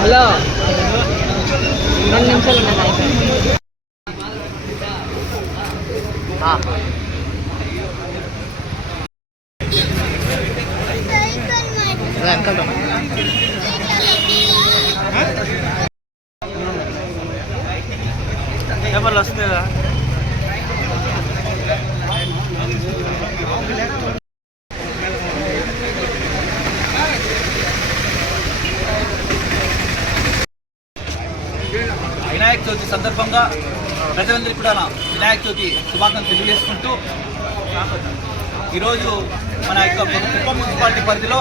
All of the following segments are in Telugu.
హలో 2 నిమిషాలు పేపర్లు వస్తుందా? వినాయక చవితి సందర్భంగా ప్రజలందరికీ కూడా వినాయక చవితి శుభాకాంక్షలు తెలియజేసుకుంటూ ఈరోజు మన యొక్క కుప్పం మున్సిపాలిటీ పరిధిలో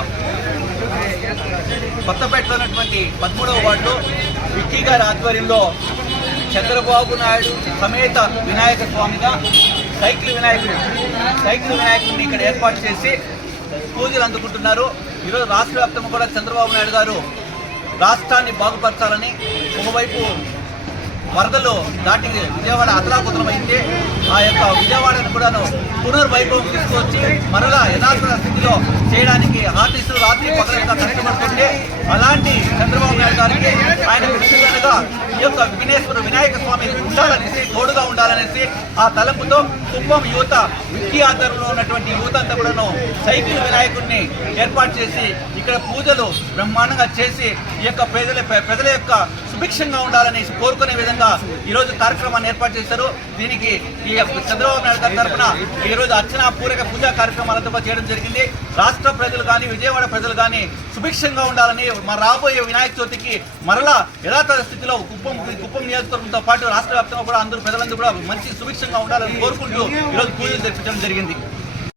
కొత్తపేటలో ఉన్నటువంటి 13వ వార్డులో విక్కీ గారి ఆధ్వర్యంలో చంద్రబాబు నాయుడు సమేత వినాయక స్వామిగా సైకిల్ వినాయకుడిని ఇక్కడ ఏర్పాటు చేసి పూజలు అందుకుంటున్నారు. ఈరోజు రాష్ట్ర వ్యాప్తంగా కూడా చంద్రబాబు నాయుడు గారు రాష్ట్రాన్ని బాగుపరచాలని ఒకవైపు వరదలు దాటి విజయవాడ అతలాకుతలమైతే ఆ యొక్క విజయవాడను కూడా పునర్వైభవం తీసుకొచ్చి మరలా యథార్థ స్థితిలో చేయడానికి ఆర్టిస్టులు రాత్రి పగలంగా కష్టపడుతుంటే అలాంటి చంద్రబాబు నాయుడు గారికి ఆయన విషయంగా ఈ యొక్క వినాయక స్వామి ఉండాలనేసి తోడుగా ఉండాలనేసి ఆ తలంపుతో కుప్పం యువత విక్కీ ఆధ్వర్యంలో ఉన్నటువంటి యువత అంతా కూడా సైకిల్ వినాయకుడిని ఏర్పాటు చేసి ఇక్కడ పూజలు బ్రహ్మాండంగా చేసి ఈ యొక్క ప్రజల యొక్క సుభిక్షంగా ఉండాలని కోరుకునే విధంగా ఈరోజు కార్యక్రమాన్ని ఏర్పాటు చేశారు. దీనికి ఈ చంద్రబాబు నాయుడు గారి తరఫున ఈరోజు అర్చన పూరక పూజా కార్యక్రమాలతో చేయడం జరిగింది. రాష్ట్ర ప్రజలు కానీ విజయవాడ ప్రజలు కానీ సుభిక్షంగా ఉండాలని రాబోయే వినాయక చవితికి మరలా యథాతథ స్థితిలో కుప్పం నియోజకవర్గంతో పాటు రాష్ట్ర వ్యాప్తంగా కూడా అందరూ ప్రజలందరూ కూడా మంచి సుభిక్షంగా ఉండాలని కోరుకుంటూ ఈరోజు పూజలు జరిపించడం జరిగింది.